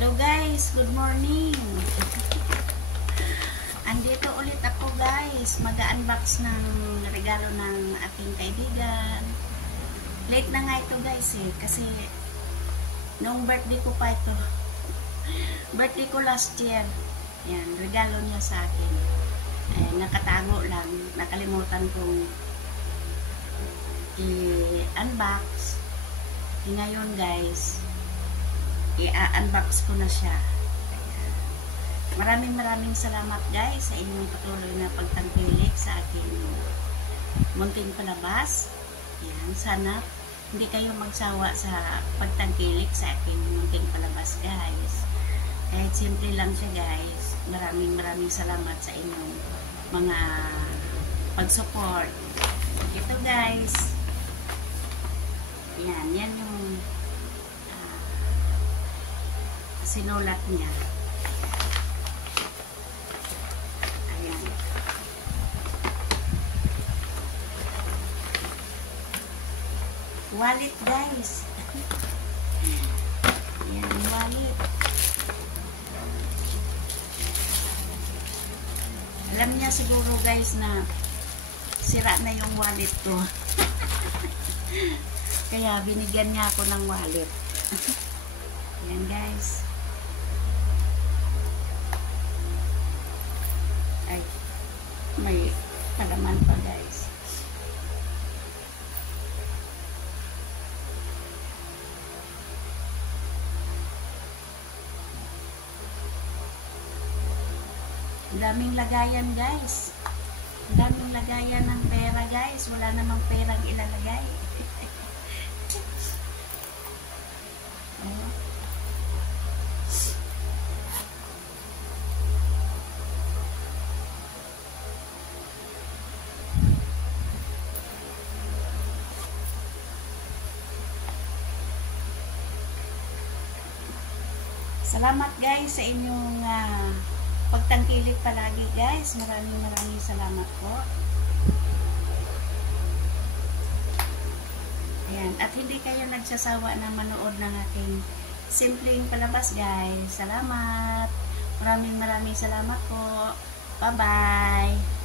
Hello guys, good morning. Andito ulit ako guys, mag-unbox ng regalo ng aking kaibigan. Late na nga ito guys kasi noong birthday ko pa ito. Birthday ko last year. Yan, regalo niya sa akin. Nakatago lang, nakalimutan kong i-unbox. Ngayon guys, i-unbox ko na siya. Maraming salamat guys sa inyong patuloy na pagtangkilik sa aking munting palabas. Yan, sana hindi kayo magsawa sa pagtangkilik sa aking munting palabas guys. Kahit simple lang siya guys. Maraming salamat sa inyong mga pag-support. Ito guys. Yan yung sinulat niya. Ayan. Wallet guys. Ayan, wallet. Alam niya siguro guys na sira na yung wallet ko. Kaya binigyan niya ako ng wallet. Ayan guys. Ay, may palaman pa guys. Daming lagayan guys. Daming lagayan ng pera guys. Wala namang perang ilalagay. Salamat guys sa inyong pagtangkilik palagi guys. Maraming salamat po. Ayan. At hindi kayo nagsasawa na manood ng aking simpleng palabas guys. Salamat. Maraming salamat po. Bye bye.